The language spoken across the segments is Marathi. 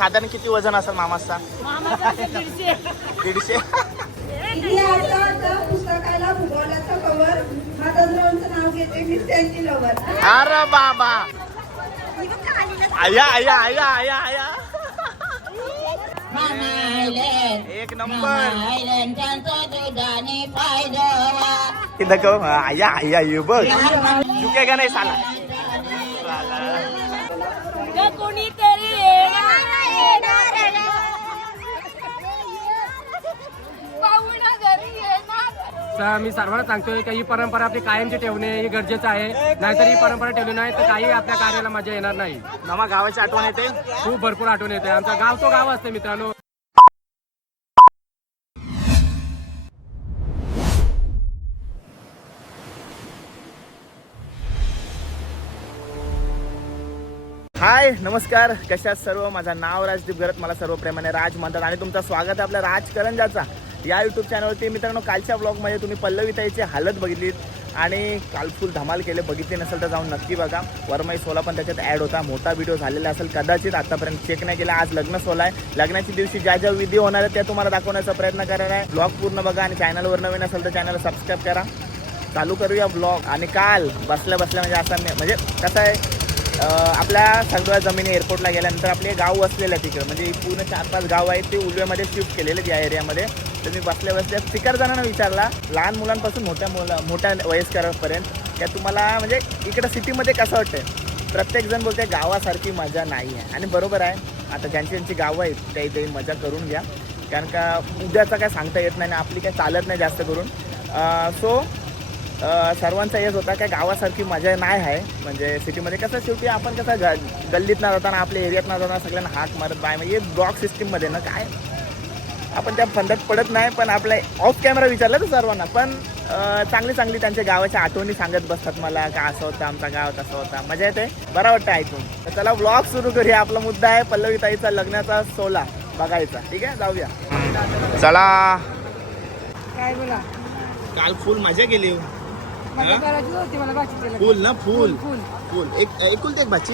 साधारण किती वजन असेल मामाचा? 150. पुस्तकाला भूगोलाचा कवर माधवरावांचं नाव घेते मी त्यांची लवर. अरे बाबा आया आया आया आया आया एक नंबर आया आया ये बघ तू काय का नाही साला कोणीतरी मी सर्वांना सांगतोय की ही परंपरा आपली कायमची ठेवणे हे गरजेचं आहे. नाहीतर ही परंपरा ठेवली नाही तर काही आपल्या कार्याला मजा येणार नाही. मामा गावाची आठवण येते. खूप भरपूर आठवण येते. आमचा गाव तो गाव असते मित्रांनो. हाय नमस्कार, कशात सर्व. माझं नाव राजदीप घरत, मला सर्व प्रेमाने राज म्हणतात आणि तुमचं स्वागत आहे आपल्या राजकरंजाचा या यूट्यूब चॅनलवरती. मित्रांनो, कालच्या ब्लॉगमध्ये तुम्ही पल्लवीताईची हालत बघितली आणि काल फुल धमाल केले. बघितली नसेल तर जाऊन नक्की बघा. वरमाई सोला पण त्याच्यात ॲड होता. मोठा व्हिडिओ झालेला असेल कदाचित, आतापर्यंत चेक नाही केला. आज लग्न सोला आहे. लग्नाच्या दिवशी ज्या ज्या विधी होणार आहे त्या तुम्हाला दाखवण्याचा प्रयत्न करणार आहे. ब्लॉग पूर्ण बघा आणि चॅनलवर नवीन असेल तर चॅनल सबस्क्राईब करा. चालू करूया ब्लॉग. आणि काल बसल्या बसल्या म्हणजे असं म्हणजे कसं आहे, आपल्या सगळ्या जमिनी एअरपोर्टला गेल्यानंतर आपले गाव वसलेलं आहे तिकडं. म्हणजे पूर्ण 4-5 गाव आहेत ते उलव्यामध्ये शिफ्ट केलेले या एरियामध्ये. तर मी बसल्या फिकर जणांना विचारला, लहान मुलांपासून मोठ्या वयस्करांपर्यंत, त्या तुम्हाला म्हणजे इकडं सिटीमध्ये कसं वाटतं. प्रत्येकजण बोलते गावासारखी मजा नाही आहे. आणि बरोबर आहे. आता ज्यांची ज्यांची गावं आहेत त्या इथे मजा करून घ्या, कारण का उद्याचा काय सांगता येत नाही आणि आपली काय चालत नाही जास्त करून. सो सर्वांचा हेच होता काय गावासारखी मजा नाही आहे. म्हणजे सिटीमध्ये कसं शेवटी आपण कसं गल्लीत ना जाताना आपल्या एरियात ना जाताना सगळ्यांना हाक मारत बाय म्हणजे ब्लॉक सिस्टीममध्ये ना काय आपण त्या फंदात पडत नाही. पण आपल्या ऑफ कॅमेरा विचारलं तर सर्वांना पण चांगली त्यांच्या गावाच्या आठवणी सांगत बसतात मला, का असं होतं आमचा गाव तसं होता. मजा येते, बरं वाटतं ऐकून. तर चला ब्लॉग सुरू करूया. आपला मुद्दा आहे पल्लवीताईचा लग्नाचा सोला बघायचा. ठीक आहे, जाऊया. चला. काय बोला, काल फुल मजा केली. मला करायची होती, मला बाकी फुल ना फुल एकुलती एक भाची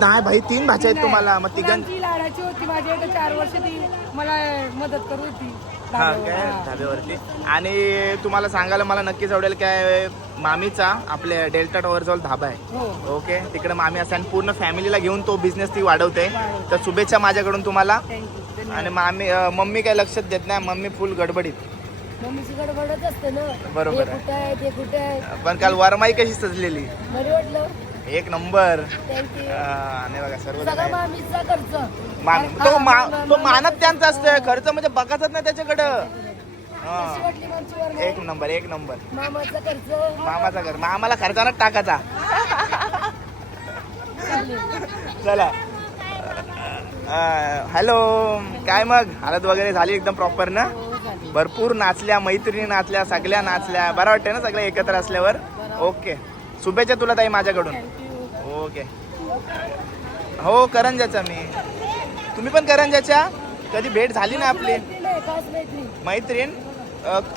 नाही भाई, 3 भाच्या आहेत तुम्हाला. मग तिघांची लाडाची होती माझी. 4 वर्ष ती मला मदत करत होती. हा काय धाब्यावरती. आणि तुम्हाला सांगायला मला नक्कीच आवडेल काय, मामीचा आपल्या डेल्टा टॉवर जवळ धाबा आहे. ओके, तिकडे मामी असते आणि पूर्ण फॅमिलीला घेऊन तो बिझनेस ती वाढवते. तर शुभेच्छा माझ्याकडून तुम्हाला. आणि मम्मी काय लक्षात देत नाही. मम्मी फुल गडबडीत. मम्मीची गडबडच असते ना. बरोबर आहे. कुठे आहे ते कुठे आहे. पण काल वरमाई कशी सजलेली, बरी वाटलं. एक नंबर. थँक्यू. आणि बघा सर्व सगळा मामीचा खर्च. तो मानत त्यांचा असतं. खर्च म्हणजे बघतच नाही त्याच्याकडं. कशी वाटली मागची वर? एक नंबर. मामाचा खर्च. मामाचा घर मामाला खर्चानच टाकायचा. चला. हॅलो, काय मग हालत वगैरे झाली एकदम प्रॉपर ना? भरपूर नाचल्या, मैत्रिणी नाचल्या, सगळ्या नाचल्या. बरं वाटतं ना सगळ्या एकत्र असल्यावर. ओके, शुभेच्छा तुला ताई माझ्याकडून. ओके. हो, करंजाचा मी. तुम्ही पण करंजाच्या? कधी भेट झाली ना आपली मैत्रीण?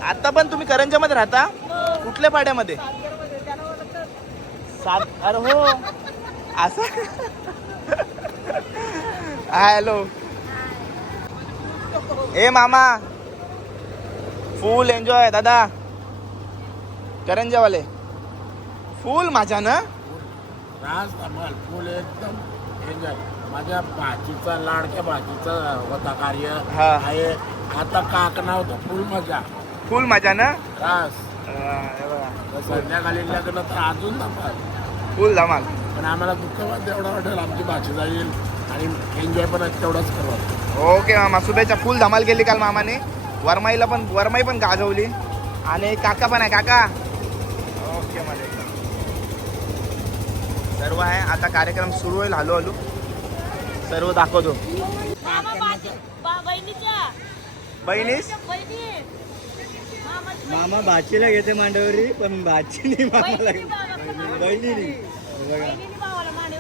आता पण तुम्ही करंजामध्ये राहता? कुठल्या पाड्यामध्ये? अरे हो असं. हॅलो. ए मामा, फुल एन्जॉय दादा. करंजावाले फुल माझ्या ना राज धमाल फुल एकदम एन्जॉय. माझ्या भाचीचा, लाडक्या भाचीचा होता कार्य आहे. आता काकणा होता. फुल मजा ना. रास संध्याकाळी लग्न तर अजून धमाल, फुल धमाल. पण आम्हाला दुःख तेवढं वाटेल, आमची भाची जाईल आणि एन्जॉय पण तेवढाच करतो. ओके मामा, शुभेच्छा. फुल धमाल केली काल मामाने. वरमाई पण गाजवली आणि काका पण आहे. काका ओके मध्ये सर्व आहे. आता कार्यक्रम सुरू होईल हळूहळू. सर्व दाखवतो. बहिणीस मामा भाचीला घेते मांडवरी, पण भाचीने मामाला बहिणीने.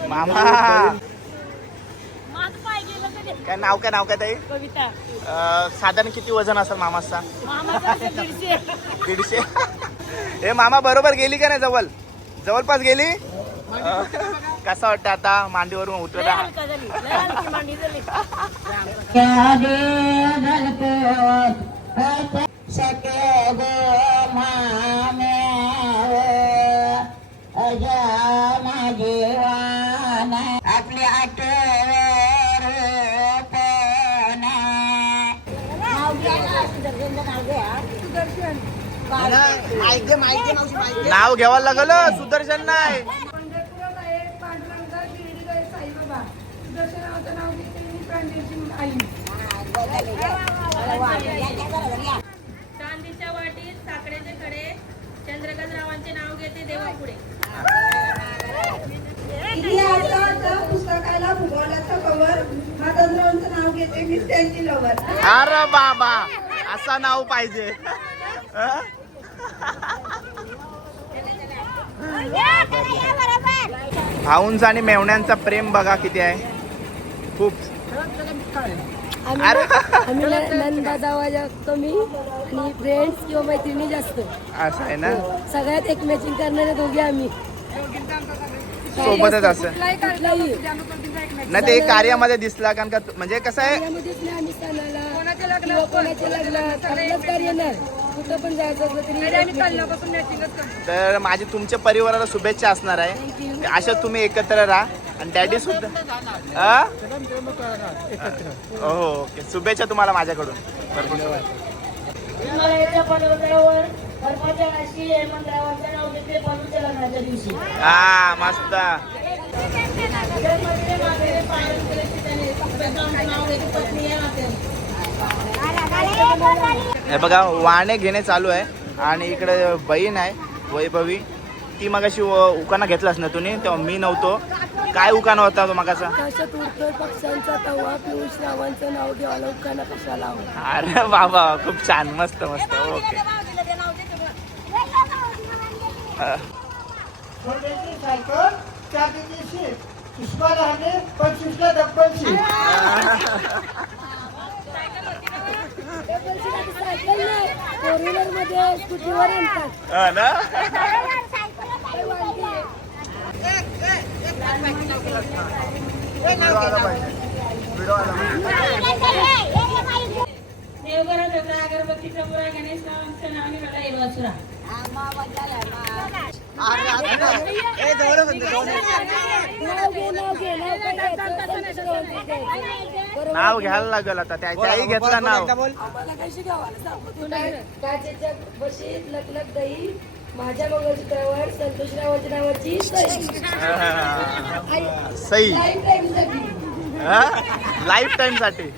मामा काय नाव काय ताई? कविता. साधारण किती वजन असेल मामाचा? 150. हे मामा बरोबर गेली का नाही? जवळपास गेली. कसं वाटतं आता मांडीवरून लय उतरता? हलका झाली, लय हलकी मांडी झाली. आपली आठवर नाव घ्या ना, सुदर्शनचं नाव घ्या. सुदर्शन. नाव घ्यावं लागल सुदर्शन नाही. पंढरपुरात आहे पांडुरंग शिर्डीत आहे साईबाबा. सुदर्शनाचं नाव घेते मी प्रांजलची आई. चांदीच्या वाटीत साखरेचे खडे, चंद्रकांतरावांचे नाव घेते देवापुढे. इतिहासाच्या पुस्तकाला भूगोलाचा कवर. महाचंद्रावांचं नाव घेते मी त्यांची लवर. अरे बाबा असा नाव पाहिजे. हं? भाऊंचा आणि मेवण्यांचा प्रेम बघा किती आहे. खूप. अरे आम्ही नंदा जावा जास्त कमी आणि फ्रेंड्स किंवा मैत्रिणी जास्त. असं आहे ना. सगळ्यात एक मॅचिंग करणारे दोघे आम्ही सोबतच असं कुठलाही नाही ते कार्यामध्ये दिसला कारण का म्हणजे कसं आहे कार्यामध्येच नाही आम्ही सणाला किंवा कोणाच्या लग्नात आपलंच कार्य नाही कुठं पण जायचं असलं तरी तर माझी तुमच्या परिवाराला शुभेच्छा असणार आहे. अशा तुम्ही एकत्र राहा आणि डॅडी सुद्धा. अं? हो ओके शुभेच्छा तुम्हाला माझ्याकडून भरपूर शुभेच्छा. हिमालयाच्या पर्वतावर बर्फाच्या राशी हेमंतरावांचं नाव घेते पनूच्या लग्नाच्या दिवशी. हा मस्त. जन्मदिने मागेले पालन केले त्याने. स्वतःचं नाव घेते पत्नी या नात्याने. हे बघा वाणे घेणे चालू आहे आणि इकडे बहीण आहे वैभवी. ती मगाशी उकाना घेतलास ना तुम्ही तेव्हा मी नव्हतो. काय उकाना होता तो मगाचा? आकाशात उडतोय पक्ष्यांचा तवा पियुष रावांचं नाव घ्यायला उखाणा कशाला हवं. अरे बाबा खूप छान मस्त मस्त ओके. फोर व्हीलर मध्ये स्कूटीवर आणतात. हा ना. देवघरात होता अगरबत्तीचा पुरा गणेश रावांचं नाव निघाला हिरवासुरा. नाव घ्यायला लागल आता त्याही घेतला नाव. आम्हाला काही शिकावायला सांगतो नाही. काचेच्या बशीत लखलख दही माझ्या मंगळसूत्रावर संतोषरावांच्या नावाची सही. सई Lifetime साठी. लाईफ टाइम साठी.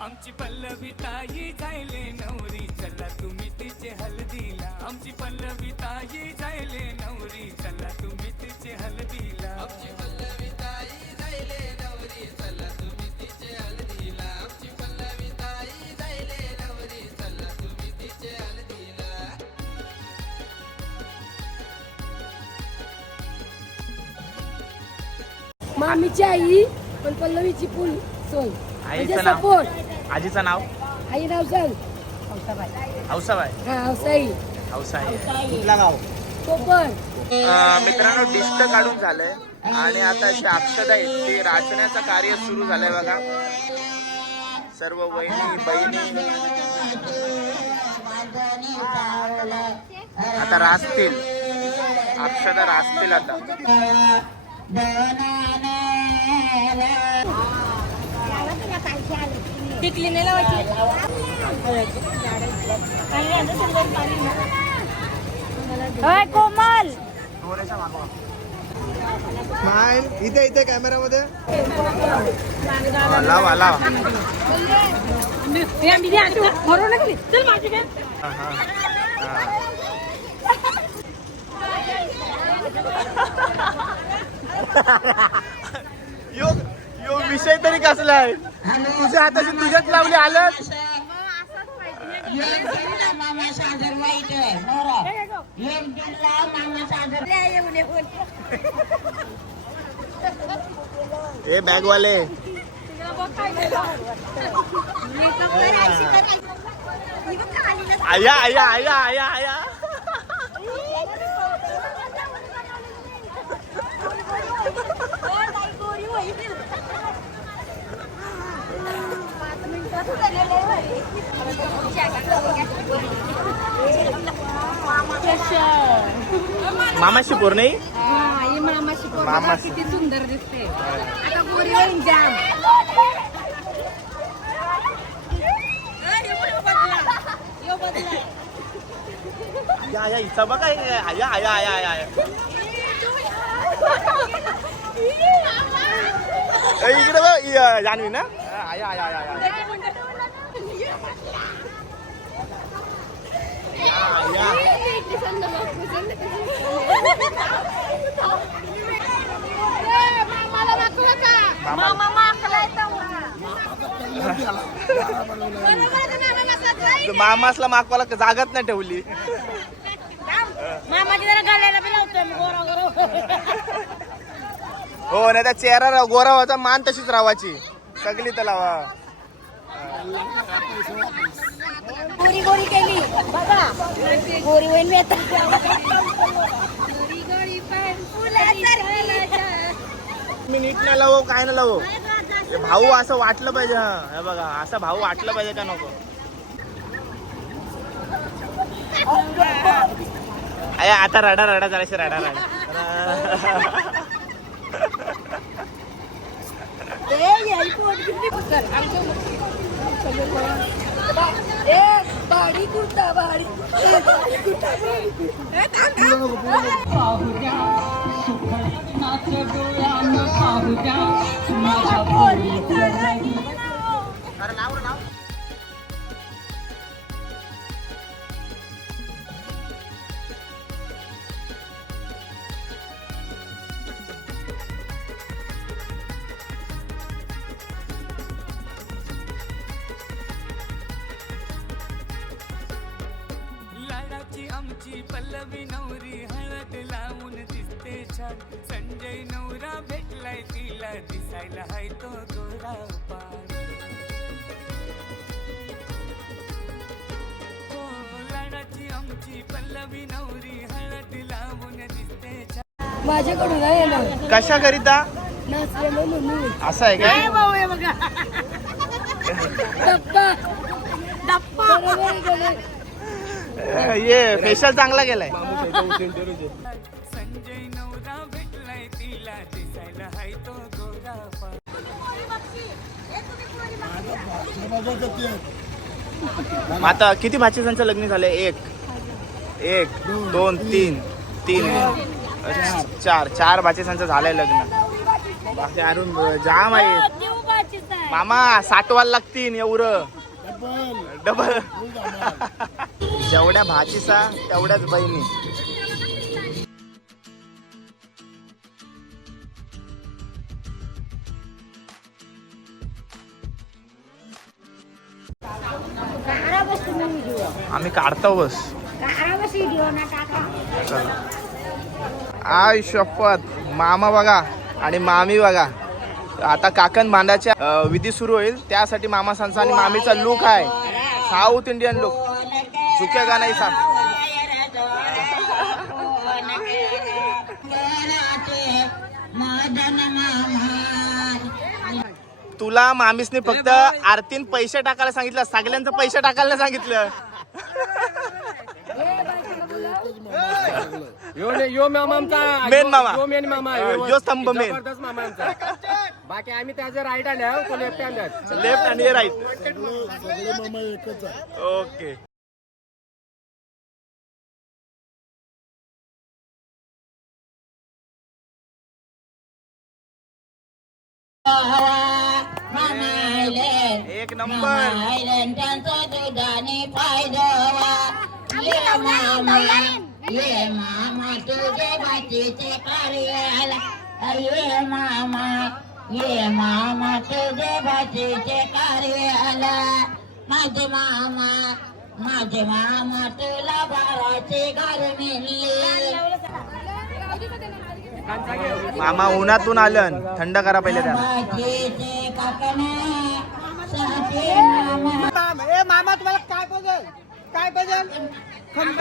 आमची पल्लवी ताई जायले नवरी चला तुम्ही तिचे हल्दीला. आमची पल्लवी ताई जायले नवरी चला तुम्ही तिचे हल्दीला. आमची पल्लवी ताई जायले नवरी चला तुम्ही तिचे हल्दीला. आमची पल्लवी ताई जायले नवरी चला तुम्ही तिचे हल्दीला. मामीची आई पण पल्लवीची फुल सोय म्हणजे आईचं नाव सपोर्ट. आजीचं नाव आई नाव सांग. हौसाबाई. हा हौसाई हौसाई. कोकण. मित्रांनो डिस्ट काढून झालंय आणि आता जी अक्षता आहे ती राचण्याचं कार्य सुरू झालंय बघा. सर्व वहिनी बहिणी आता राचतील. अक्षता राचतील आता. टिकली नाही लावायची. होय, कोमल इथे इथे कॅमेरामध्ये लावा लावा. चल माझी घे. यो विषय तरी कसला आहे. तुझ्या हाताची तुझ्याच लावली आलं. ए बॅगवाले आया आया आया आया आया मामाशी पोर नाही मामा किती सुंदर दिसते आता गोरी होईन जाम या या इच्छा बघा आया आया आया आया इकडे बघ जान्हवी ना आया आया आया आया मामासला मागवाला जागाच नाही ठेवली मामाची जरा घालायला बी लावतोय मी गोरा गोरा हो नाही त्या चेहरा गोरा व्हायचा मान तशीच राहायची सगळी त्याला गोरी गोरी केली बघा गोरी होईन मी नीट नाही लावू काय नाही लावू भाऊ असं वाटलं पाहिजे हा हे बघा असं भाऊ वाटलं पाहिजे का नको अरे आता रडा रडा जराशी रडा रडा लाडाची आमची पल्लवी नवरी हळद लावून दिसते छान संजय नवरा भेटलाय तिला दिसायला हाय तो गोरा पान हो लाडाची आमची पल्लवी नवरी हळद लावून दिसते छान माझ्याकडून आहे ना कशा करिता नाचलेलं म्हणून असं आहे काय बरोबर आहे का नाही? ये फेशियल चांगला केलाय संजय नवरा भेटलाय तिला दिसायला हाय तो गोरा पान आता किती भाचीसांचं लग्न झालंय एक एक दोन तीन तीन चार भाचीसांचं झालंय लग्न बाकी अरुण जाम आहे मामा 60 वाला लागतील एवढं डबल जेवढ्या भाचीसा तेवढ्याच बहिणी आम्ही काढतो बस आय शपथ मामा बघा आणि मामी बघा आता काकण बांधाच्या विधी सुरू होईल त्यासाठी मामा सांचा आणि मामीचा लुक आहे साऊथ इंडियन लुक चुकेगा नाही साथ तुला मामीसने फक्त आरतीन पैसे टाकायला सांगितलं सगळ्यांचं पैसे टाकायला सांगितलं यो मामा आमचा मेन मामा यो मेन मामा यो स्तंभ मेन जबरदस्त मामा आमचा बाकी आम्ही त्याचा राईट हँड आहे तो लेफ्ट हँड आहे लेफ्ट आणि राईट ओके एक नंबर ये मामा तुझे बाचीचे कार्याला ये मामा तुझे बाचीचे कार्याला माझे मामा तुला बाराची घर मिळली मामा उन्हातून आलं, थंड करा पहिले त्याला. मामा तुम्हाला काय पाहिजे काय पाहिजे खंड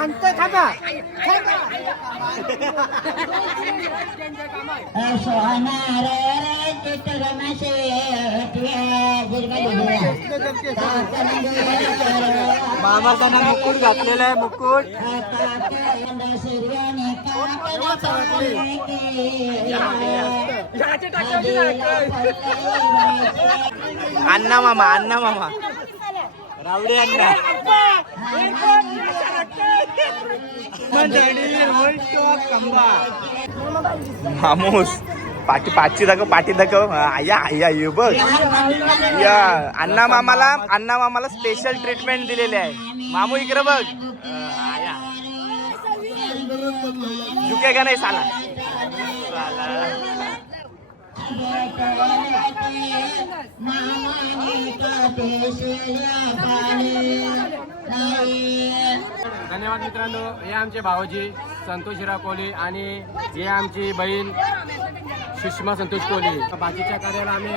हंत खाबा मामा त्यांना मुकुट घातलेला आहे मुकुट. अण्णा मामा रावडे अण्णा मामूस पाठी दाखव आया ये बघ या अण्णा मामाला स्पेशल ट्रीटमेंट दिलेली आहे. मामू इकडे बघ आया झुकेगा नाही साला. धन्यवाद मित्रांनो. हे आमचे भाऊजी संतोषराव कोहली आणि हे आमची बहीण सुषमा संतोष कोहली. बाकीच्या कार्याला आम्ही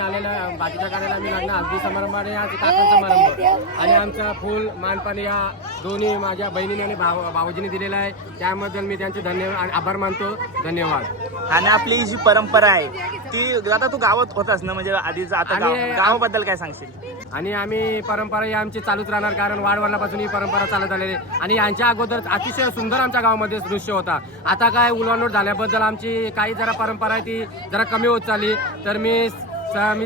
लग्न हल्दी समारंभ आणि आज काकण समारंभ आणि आमचा फुल मानपान या दोन्ही माझ्या बहिणीने आणि भाऊजीने दिलेला आहे. त्याबद्दल मी त्यांचे धन्यवाद आभार मानतो. धन्यवाद. आणि आपली जी परंपरा आहे ती आता तू गावात होतास ना, म्हणजे आधीच आता गावाबद्दल काय सांगशील? आणि आम्ही परंपरा ही आमची चालूच राहणार, कारण वाडवडिलांपासून ही परंपरा चालत आलेली आहे. आणि यांच्या अगोदर अतिशय सुंदर आमच्या गावामध्ये दृश्य होता. आता काय उलवानोट झाल्याबद्दल आमची काही जरा परंपरा आहे ती जरा कमी होत चालली. तर मी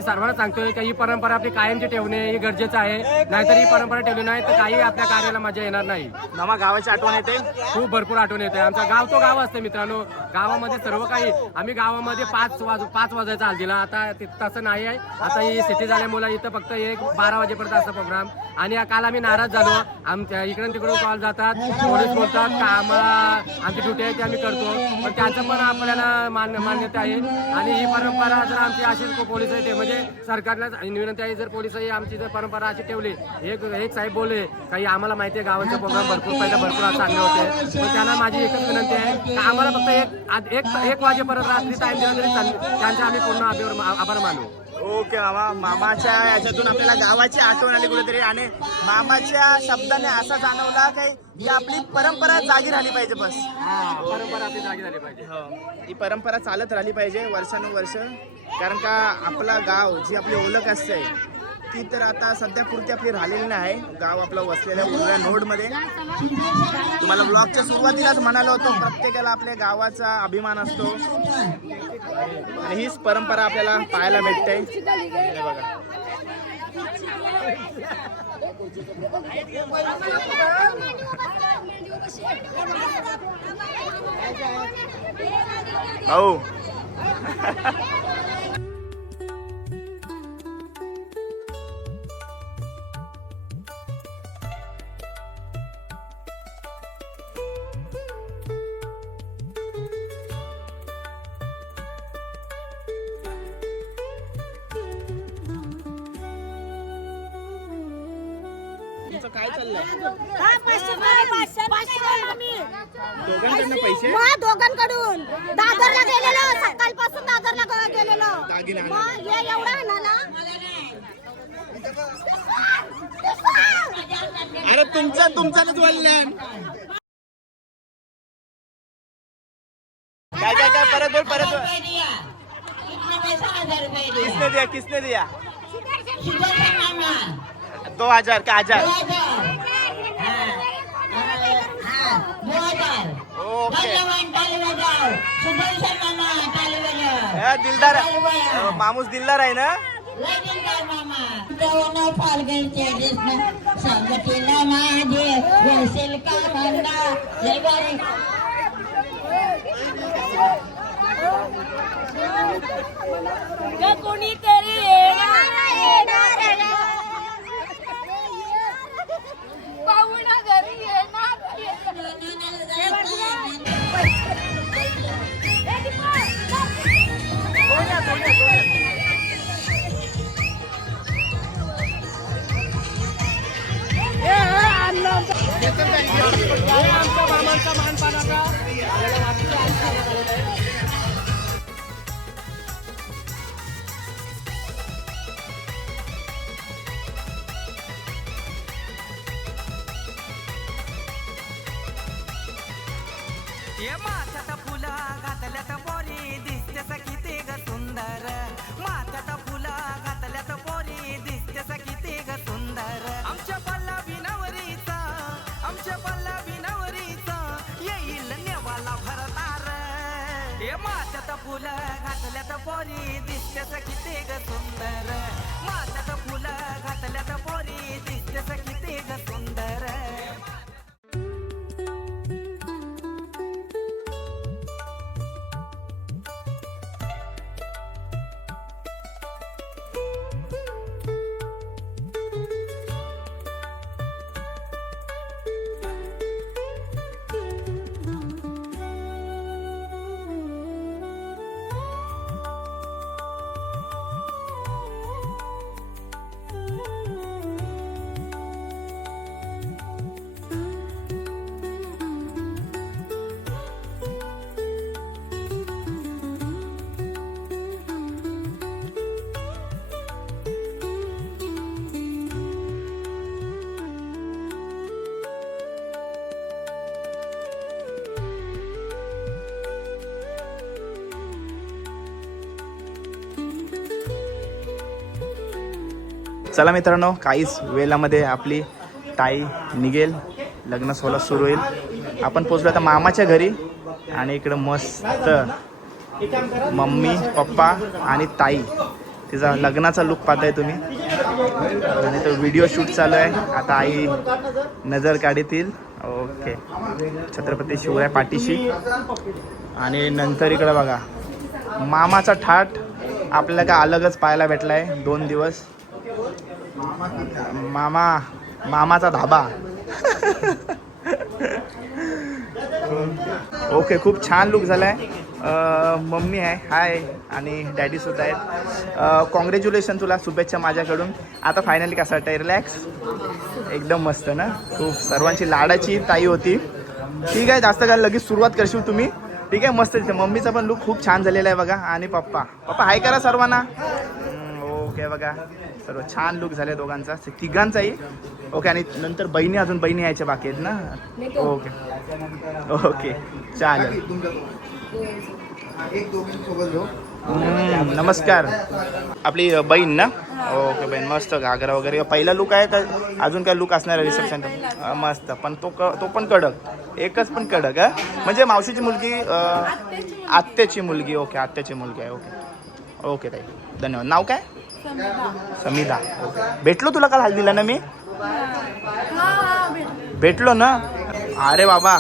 सर्वांना सांगतोय की ही परंपरा आपली कायमची ठेवणे हे गरजेचं आहे. नाहीतर ही परंपरा ठेवली नाही तर काही आपल्या कार्याला मजा येणार नाही. मामा गावाची आठवण येते? खूप भरपूर आठवण येते. आमचा गाव तो गाव असते मित्रांनो. गावामध्ये सर्व काही आम्ही गावामध्ये 5 वाजायचा हल्दीला. आता तसं नाही आहे. आता ही सिटी झाल्यामुळे इथं फक्त 12 वाजेपर्यंत असतं प्रोग्राम. आणि काल आम्ही नाराज झालो. आमच्या इकडून तिकडून कॉल जातात, पोलीस बोलतात का आम्हाला आमची ड्युटी आहे ती आम्ही करतो. पण त्यांचं पण आपल्याला मान्यता आहे. आणि ही परंपरा जर आमची अशीच पोलीस म्हणजे सरकारला विनंती आहे, जर पोलिसही आमची जर परंपरा अशी ठेवली. एक साहेब बोलले काही आम्हाला माहिती आहे गावाचा प्रोग्राम भरपूर आज चांगले होते. पण त्यांना माझी एकच विनंती आहे की आम्हाला फक्त एक वाजेपर्यंत रात्री टाइम दिला तरी त्यांचा आम्ही पूर्ण आभार मानू. ओके मामाच्या याच्यातून आपल्याला गावाची आठवण आली कुठेतरी. आणि मामाच्या शब्दाने असा जाणवला की आपली परंपरा जागी राहिली पाहिजे. बस परंपरा आपली जागी झाली पाहिजे. ही परंपरा चालत राहिली पाहिजे वर्षानुवर्ष. कारण का आपला गाव जी आपली ओळख असते ती तर आता सध्या पुरती आपली राहिलेली नाही. गाव आपलं वसलेल्या उजव्या नोडमध्ये. तुम्हाला ब्लॉगच्या सुरुवातीलाच म्हणालो होतो प्रत्येकाला आपल्या गावाचा अभिमान असतो आणि हीच परंपरा आपल्याला पाहायला भेटते. हे बघा भाऊ काय चाललंय? दोघांकडनं पैसे? दोघांकडून दादरला गेलेलो, सकाळपासून दादरला गेलेलो. मग हे एवढं आणाला. अरे तुमचाच वल्ल्यान काय परत बोल. किसने दिया 2000 का 1000? ओके दिलदार मामूस दिलदार आहे ना. कोणीतरी पाहुणा घरी येणार. आमच्या मामांचा मानपानाचा ये माथ्यात फुला घातल्यात पोरी दिसतेस किती ग सुंदर माथ्यात फुला घातल्यात पोरी दिसतेस किती ग सुंदर आमच्या पल्लवी नवरीचा येईल नेवाला भरतार ये माथ्यात फुला घातल्यात पोरी दिसतेस किती ग सुंदर माथ्यात फुला घातल्यात पोरी दिसतेस किती ग सुंदर चला मित्रांनो, काहीच वेळामध्ये आपली ताई निघेल, लग्न सोहळा सुरू होईल. आपण पोचलो आता मामाच्या घरी आणि इकडं मस्त मम्मी पप्पा आणि ताई तिचा लग्नाचा लुक पाहताय तुम्ही. आणि तो व्हिडिओ शूट चालू आहे. आता आई नजर काढतील. ओके, छत्रपती शिवराय पाठीशी. आणि नंतर इकडं बघा मामाचा थाट आपल्याला काय अलगच पाहायला भेटला आहे. 2 दिवस मामाचा धाबा. ओके, खूप छान लुक झाला आहे. मम्मी आहे, हाय, आणि डॅडी सुद्धा आहेत. कॉंग्रॅच्युलेशन तुला, शुभेच्छा माझ्याकडून. आता फायनली कसं वाटतंय? रिलॅक्स, एकदम मस्त ना. खूप सर्वांची लाडाची ताई होती. ठीक आहे, जास्त काय लगेच सुरुवात करशील तुम्ही. ठीक आहे, मस्त. मम्मीचा पण लुक खूप छान झालेला आहे बघा. आणि पप्पा हाय करा सर्वांना. ओके बघा, सर्व छान लुक झाले दोघांचा, तिघांचाही. ओके, आणि नंतर अजून बहिणी यायच्या बाकी आहेत ना. ओके ओके, चालेल. नमस्कार. आपली बहीण ना. ओके बहीण, मस्त घागरा वगैरे. पहिला लुक आहे का अजून काय लुक असणार आहे रिसेप्शन? मस्त, पण तो पण कडक, एकच पण कडक. म्हणजे मावशीची मुलगी, आत्याची मुलगी. ओके, आत्याची मुलगी आहे. ओके ओके ताई, धन्यवाद. नाव काय? समिधा. भेटलो तुला काल हल्दीला ना मी? भेटलो ना. अरे बाबा,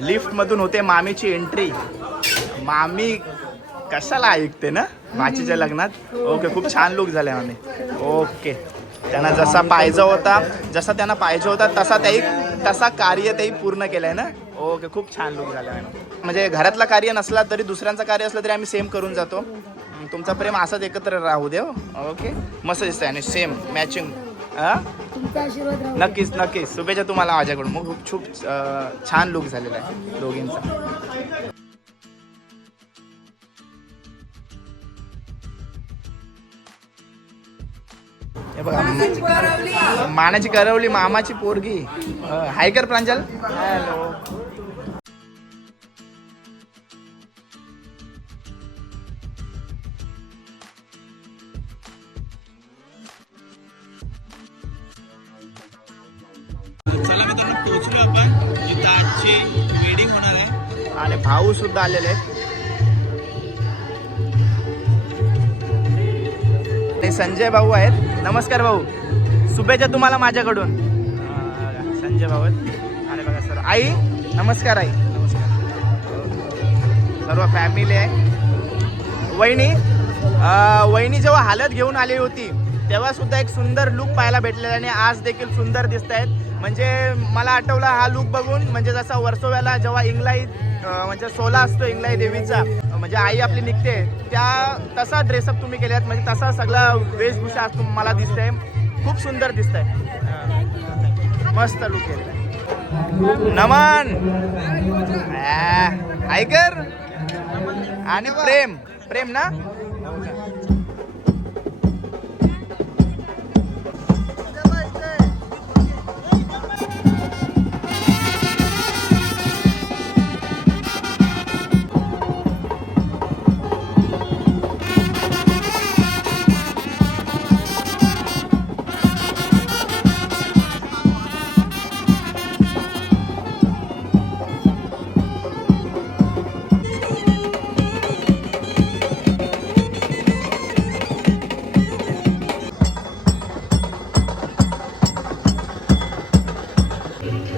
लिफ्ट मधून होते मामीची एंट्री. मामी कशाला ऐकते ना माचीच्या लग्नात. ओके, खूप छान लुक झाले मामी. ओके, त्यांना जसा पाहिजे होता तसा कार्य तेही पूर्ण केलंय ना. ओके, खूप छान लुक झाला. म्हणजे घरातला कार्य नसला तरी दुसऱ्यांचा कार्य असलं तरी आम्ही सेम करून जातो. तुमचा प्रेम असाच एकत्र राहू दे. ओके, मस्त दिसतंय आणि सेम मॅचिंग. नक्कीच नक्कीच, शुभेच्छा तुम्हाला माझ्याकडून. मग खूप छान लुक झालेला आहे दोघींचा. हे बघा, मानाची करवली, मामाची पोरगी. हाय कर प्रांजल. हॅलो. चला मित्रांनो, पोहोचलो आपण जिथं आजची वेडिंग होणार आहे. आणि भाऊ सुद्धा आलेले आहेत. संजय भाऊ आहेत. नमस्कार भाऊ, शुभेच्छा तुम्हाला माझ्याकडून. संजय भाऊ आहेत. आणि बघा सर, आई नमस्कार. आई नमस्कार. सर्व फॅमिली आहे. वहिनी जेव्हा हालत घेऊन आली होती तेव्हा सुद्धा एक सुंदर लुक पाहायला भेटलेला आणि आज देखील सुंदर दिसत आहेत. म्हणजे मला आठवला हा लुक बघून, म्हणजे जसा वर्सोव्याला जेव्हा इंगलाई म्हणजे सोला असतो इंगलाई देवीचा, म्हणजे आई आपली निघते त्या तसा ड्रेसअप तुम्ही केल्यात. म्हणजे तसा सगळा वेशभूषा आज मला दिसतंय. खूप सुंदर दिसतंय. मस्त लुक केलेला. नमन, ऐकर. आणि प्रेम ना.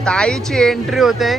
ताईची एंट्री होते.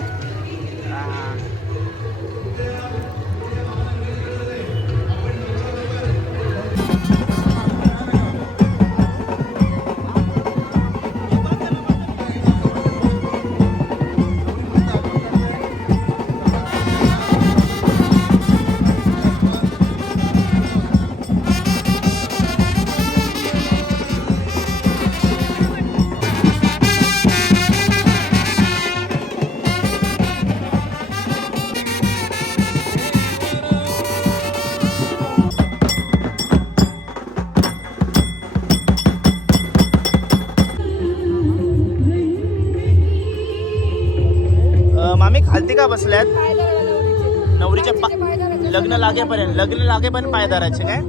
मामी खालती का बसल्यात? नवरीच्या लग्न लागेपर्यंत पाय धरायचे काय?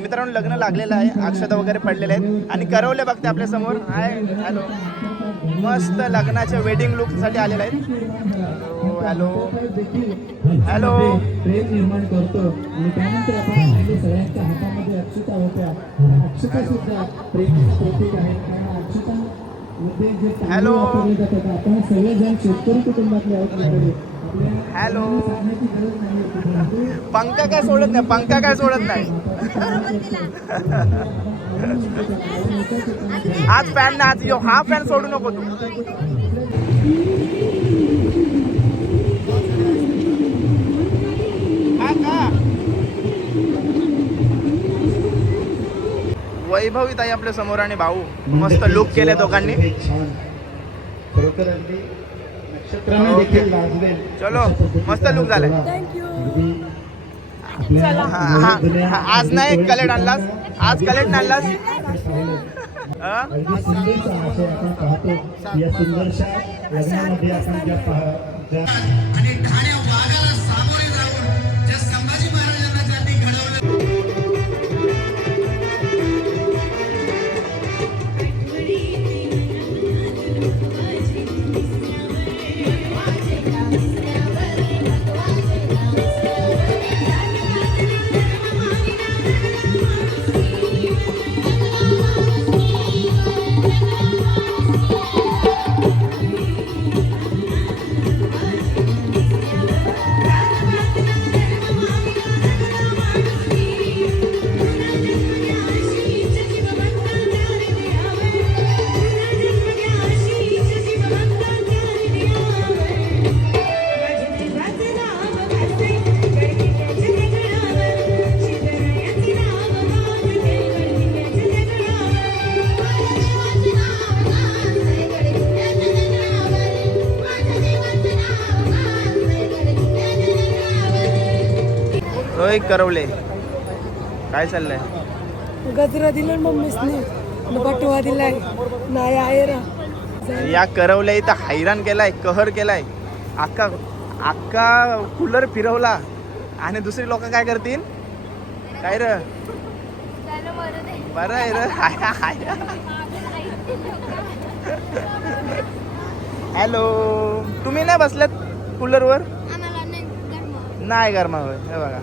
मित्रांनो लग्न लागलेलं आहे, अक्षता वगैरे पडलेले आहेत आणि करवले बघते आपल्या समोर. हाय हॅलो, मस्त लग्नाच्या वेडिंग लुक साठी आलेले आहेत. हॅलो हॅलो प्रेम निर्माण करतो आणि त्यानंतर आपण पाहिले सगळ्यांच्या हातामध्ये अक्षता होत्या. अक्षता सुद्धा प्रेमाचं प्रतीक आहे. कारण अक्षता मध्ये जे हॅलो आपण सगळेजण शेतकरी कुटुंबातले आहोत. हॅलो पंखा काय सोडत नाही, पंखा काय सोडत नाही. आज फॅन ना, आज हा फॅन सोडू नको तू. वैभवी ताई आपल्या समोर आणि भाऊ मस्त लुक केले दोघांनी. चलो मस्त लुक झालाय. आज नाही कलेट आणलास, आज कलेट आणलास. करवले काय चाललंय? गजरा दिलं मम्मीसनी बटवा दिलाय नाही आहे रा या करवल्या इथं हैराण केलाय, कहर केलाय. अख्खा कूलर फिरवला आणि दुसरी लोक काय करतील? काय र बरं आहे र. हॅलो, तुम्ही नाही बसल्यात कूलरवर? नाही गरमावर. हे बघा